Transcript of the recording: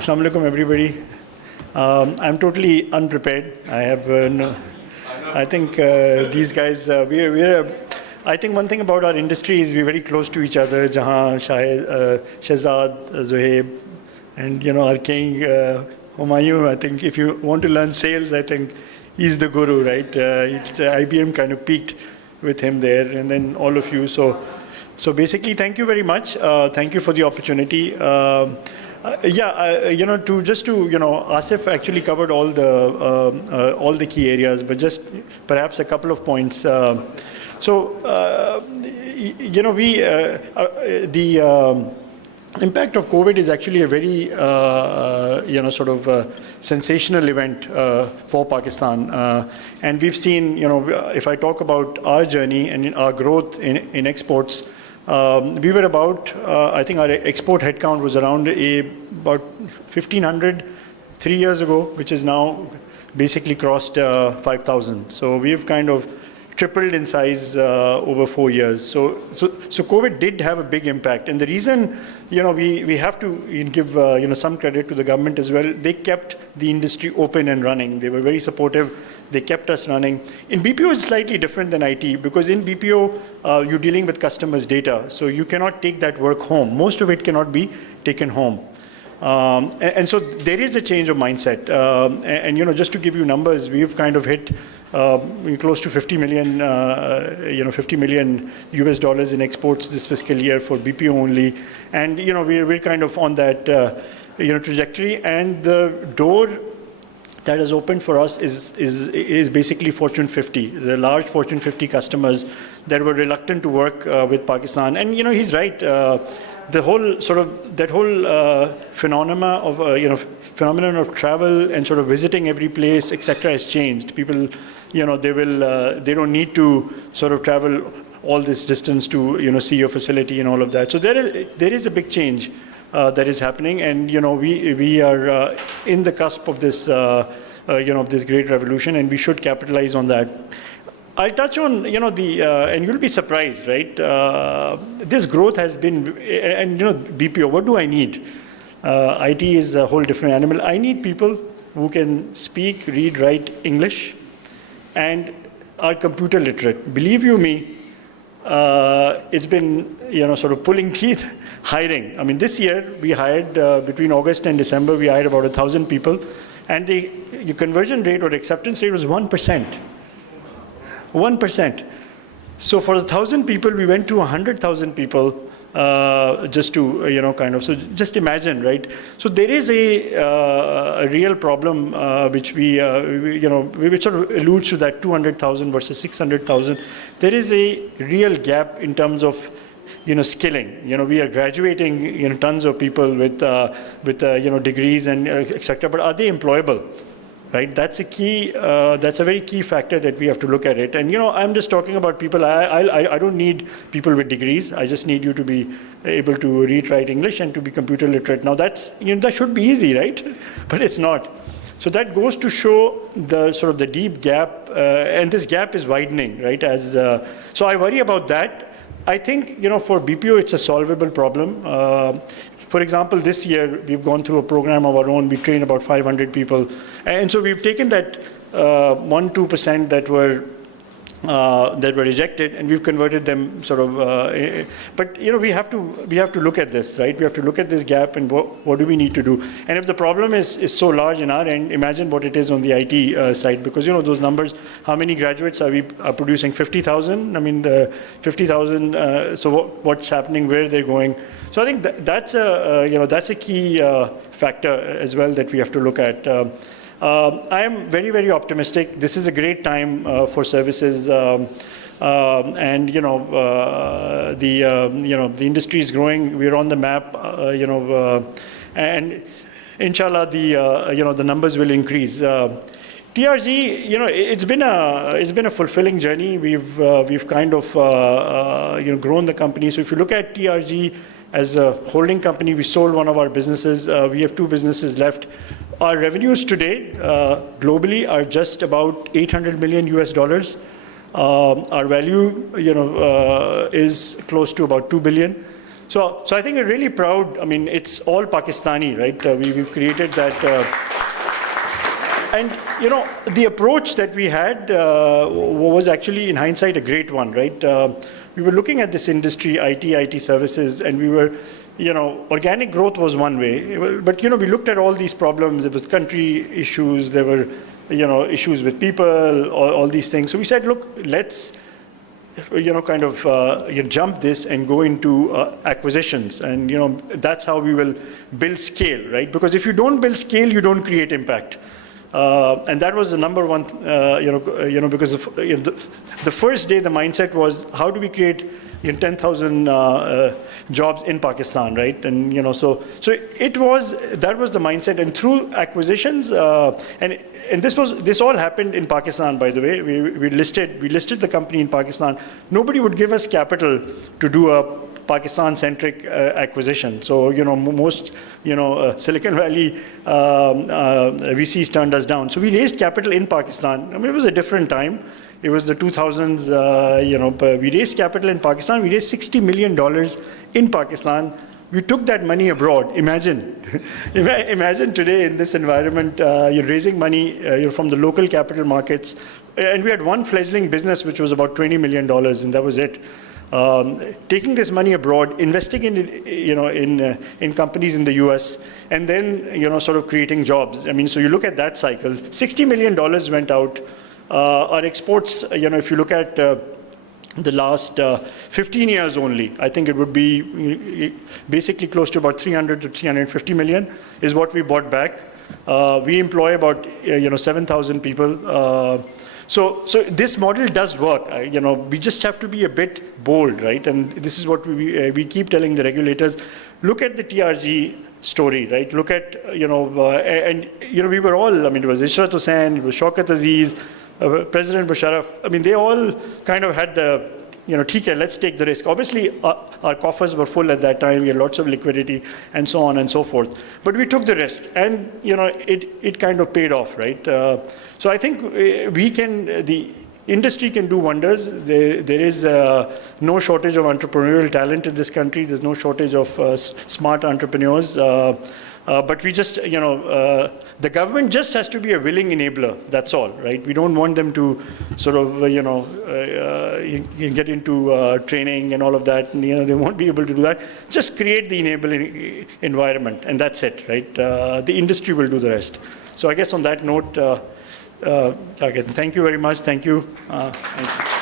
Assalamu alaikum, everybody. I'm totally unprepared. I have no. I think these guys. I think one thing about our industry is we're very close to each other. Jahan, Shahid, Shahzad, Zuhaib, and our king Humayun. I think if you want to learn sales, I think he's the guru, right? IBM kind of peaked with him there, and then all of you. So basically, thank you very much. Thank you for the opportunity. Asif actually covered all the key areas, but just perhaps a couple of points. The impact of COVID is actually a very, sensational event for Pakistan. And we've seen, if I talk about our journey and our growth in exports, we were about, I think our export headcount was around about 1,500 3 years ago, which is now basically crossed 5,000. So we've kind of tripled in size over 4 years. So COVID did have a big impact. And the reason, we have to give, some credit to the government as well. They kept the industry open and running. They were very supportive. They kept us running. In BPO, it's slightly different than IT because in BPO, you're dealing with customers' data. So you cannot take that work home. Most of it cannot be taken home. And so there is a change of mindset. Just to give you numbers, we've kind of hit close to 50 million US dollars in exports this fiscal year for BPO only. And, we're kind of on that, trajectory. And the door that has opened for us is basically Fortune 50. The large Fortune 50 customers that were reluctant to work with Pakistan. And, he's right. The whole phenomenon of travel and sort of visiting every place, etc., has changed. People, they don't need to sort of travel all this distance to, see your facility and all of that. So there is a big change that is happening, and we are in the cusp of this, this great revolution, and we should capitalize on that. I'll touch on, and you'll be surprised, right? This growth has been, and BPO, what do I need? IT is a whole different animal. I need people who can speak, read, write English, and are computer literate. Believe you me, it's been, sort of pulling teeth, hiring. I mean, this year we hired, between August and December, we hired about 1,000 people, and the conversion rate or acceptance rate was 1%. 1%. So for 1,000 people, we went to 100,000 people, just to, so just imagine, right? So there is a real problem, which which sort of alludes to that 200,000 versus 600,000. There is a real gap in terms of, skilling. We are graduating, tons of people with degrees and etc. But are they employable? Right, that's a key. That's a very key factor that we have to look at it. And I'm just talking about people. I don't need people with degrees. I just need you to be able to read, write English, and to be computer literate. Now that's that should be easy, right? But it's not. So that goes to show the sort of the deep gap, and this gap is widening, right? So I worry about that. I think for BPO it's a solvable problem. For example, this year we've gone through a program of our own. We trained about 500 people, and so we've taken that 1-2% that were rejected, and we've converted them sort of. But we have to look at this, right? We have to look at this gap and what do we need to do. And if the problem is so large in our end, imagine what it is on the IT side, because those numbers. How many graduates are we producing? 50,000. I mean, the 50,000. So what's happening? Where they're going? So I think that's a key factor as well that we have to look at. I am very, very optimistic. This is a great time for services, and the industry is growing. We're on the map, and inshallah the numbers will increase. TRG, it's been a fulfilling journey. We've kind of grown the company. So if you look at TRG as a holding company, we sold one of our businesses. We have 2 businesses left. Our revenues today, globally, are just about $800 million US dollars. Our value, is close to about $2 billion. So I think we're really proud. I mean, it's all Pakistani, right? We've created that. And, the approach that we had was actually, in hindsight, a great one, right? We were looking at this industry, IT services, and we were, organic growth was one way. But, we looked at all these problems. There was country issues. There were, issues with people, all these things. So we said, look, let's jump this and go into acquisitions. And, that's how we will build scale, right? Because if you don't build scale, you don't create impact. And that was the number one, because of, the first day the mindset was, how do we create 10,000 jobs in Pakistan, right? And, so that was the mindset. And through acquisitions, and this all happened in Pakistan, by the way. We listed the company in Pakistan. Nobody would give us capital to do a Pakistan-centric acquisition. So, most, Silicon Valley VCs turned us down. So we raised capital in Pakistan. I mean, it was a different time. It was the 2000s, we raised capital in Pakistan. We raised $60 million in Pakistan. We took that money abroad. Imagine. Imagine today in this environment, you're raising money from the local capital markets. And we had one fledgling business, which was about $20 million, and that was it. Taking this money abroad, investing in it, in companies in the US, and then, sort of creating jobs. I mean, so you look at that cycle, $60 million went out. Our exports, if you look at the last 15 years only, I think it would be basically close to about 300 to 350 million is what we bought back. We employ about 7,000 people. So this model does work. We just have to be a bit bold, right? And this is what we keep telling the regulators. Look at the TRG story, right? Look at, we were all, it was Ishrat Hussain, it was Shaukat Aziz, President Musharraf. I mean, they all kind of had the, let's take the risk. Obviously, our coffers were full at that time. We had lots of liquidity and so on and so forth. But we took the risk, and it kind of paid off, right? So I think the industry can do wonders. There is no shortage of entrepreneurial talent in this country. There's no shortage of smart entrepreneurs. But we just, the government just has to be a willing enabler. That's all, right? We don't want them to sort of, get into training and all of that. And, they won't be able to do that. Just create the enabling environment, and that's it, right? The industry will do the rest. So I guess on that note, again, thank you very much. Thank you. Thank you.